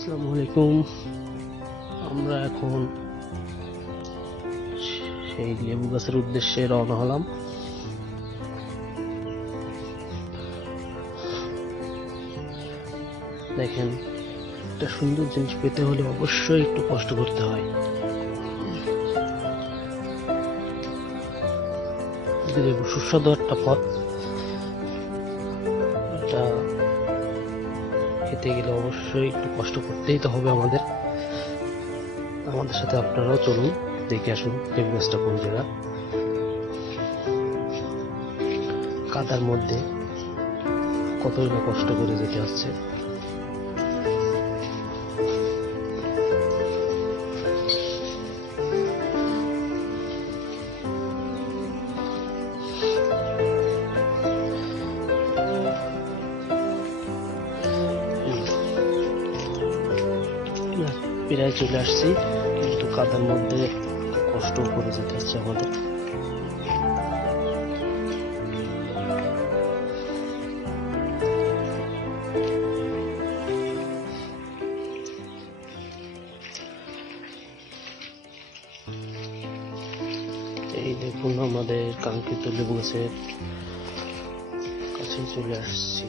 আসসালামু আলাইকুম। আমরা এখন সেই লেবু গাছের উদ্দেশ্যে রওনা হলাম। দেখেন, একটা সুন্দর জিনিস পেতে হলে অবশ্যই একটু কষ্ট করতে হয়। লেবু সুস্বাদু একটা ফল। খেতে গেলে অবশ্যই একটু কষ্ট করতেই তো হবে আমাদের। আমাদের সাথে আপনারাও চলুন, দেখে আসুন লেবু কোন জায়গা। কাদার মধ্যে কতই না কষ্ট করে যেতে হচ্ছে প্রায় চলে আসছি। কিন্তু কাদার মধ্যে কষ্ট করে যেতে হচ্ছে আমাদের। এই দেখুন আমাদের কাঙ্ক্ষিত লেবু গাছের কাছে চলে আসছি।